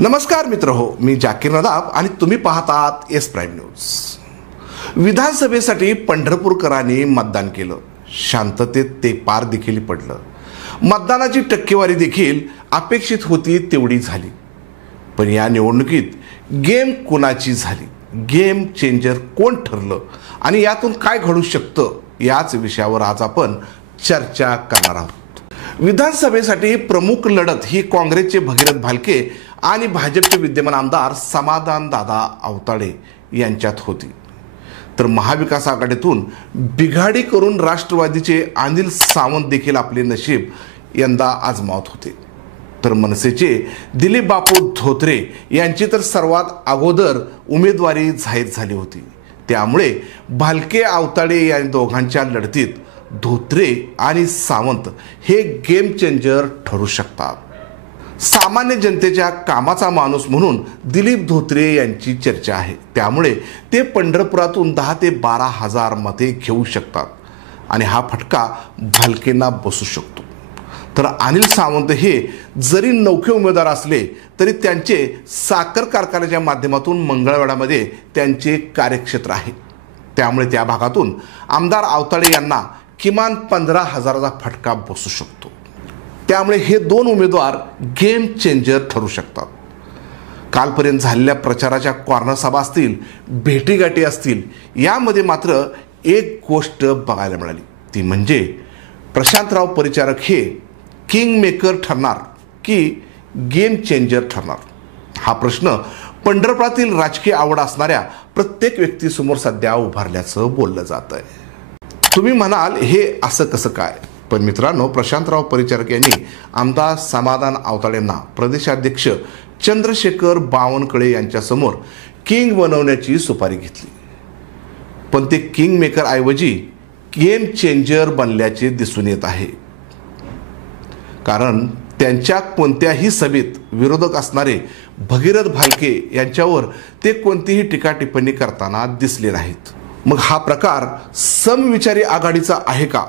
नमस्कार मित्र हो, मी जाकीर नदाब आणि तुम्ही पाहतात एस प्राईम न्यूज। विधानसभेसाठी पंढरपूरकरांनी मतदान केलं, शांततेत ते पार देखील पडलं। मतदानाची टक्केवारी देखील अपेक्षित होती तेवढी झाली। पण या निवडणुकीत गेम कोणाची झाली, गेम चेंजर कोण ठरलं आणि यातून काय घडू शकतं, याच विषयावर आज आपण चर्चा करणार आहोत। विधानसभेसाठी प्रमुख लढत ही काँग्रेसचे भगीरथ भालके आणि भाजपचे विद्यमान आमदार समाधान दादा आवताडे यांच्यात होती। तर महाविकास आघाडीतून बिघाडी करून राष्ट्रवादीचे अनिल सावंत देखील आपले नशीब यंदा आजमावत होते। तर मनसेचे दिलीप बापू धोत्रे यांची तर सर्वात अगोदर उमेदवारी जाहीर झाली होती। त्यामुळे भालके आवताडे या दोघांच्या लढतीत धोत्रे आणि सावंत हे गेम चेंजर ठरू शकतात। सामान्य जनतेच्या कामाचा माणूस म्हणून दिलीप धोत्रे यांची चर्चा आहे। त्यामुळे ते पंढरपुरातून 10 ते 12 हजार मते घेऊ शकतात आणि हा फटका भालकेंना बसू शकतो। तर अनिल सावंत हे जरी नौखे उमेदवार असले तरी त्यांचे साखर कारखान्याच्या माध्यमातून मंगळवेढ्यामध्ये त्यांचे कार्यक्षेत्र आहे। त्यामुळे त्या भागातून आमदार आवताडे यांना किमान 15,000चा फटका बसू शकतो। त्यामुळे हे दोन उमेदवार गेम चेंजर ठरू शकतात। कालपर्यंत झालेल्या प्रचाराच्या कॉर्नर सभा असतील, भेटीगाठी असतील, यामध्ये मात्र एक गोष्ट बघायला मिळाली, ती म्हणजे प्रशांतराव परिचारक हे किंग मेकर ठरणार की गेम चेंजर ठरणार, हा प्रश्न पंढरपुरातील राजकीय आवड असणाऱ्या प्रत्येक व्यक्तीसमोर सध्या उभारल्याचं बोललं जात आहे। तुम्ही म्हणाल हे असं कसं काय, पण मित्रांनो, प्रशांतराव परिचारक यांनी आमदार समाधान आवताडेंना प्रदेशाध्यक्ष चंद्रशेखर बावनकुळे यांच्यासमोर किंग बनवण्याची सुपारी घेतली। पण ते किंग मेकर ऐवजी गेम चेंजर बनल्याचे दिसून येत आहे। कारण त्यांच्या कोणत्याही सभेत विरोधक असणारे भगीरथ भालके यांच्यावर ते कोणतीही टीका टिप्पणी करताना दिसले नाहीत। मग हा प्रकार समविचारी आघाडीचा आहे का?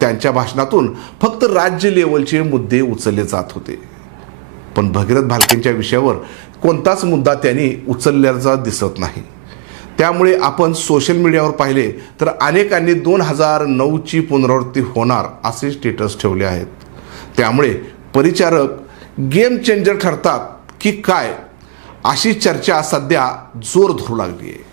त्यांच्या भाषणातून फक्त राज्य लेवलचे मुद्दे उचलले जात होते, पण भगीरथ भालकेंच्या विषयावर कोणताच मुद्दा त्यांनी उचलल्याचा दिसत नाही। त्यामुळे आपण सोशल मीडियावर पाहिले तर अनेकांनी 2009ची पुनरावृत्ती होणार असे स्टेटस ठेवले आहेत। त्यामुळे परिचारक गेम चेंजर ठरतात की काय, अशी चर्चा सध्या जोर धरू लागली आहे।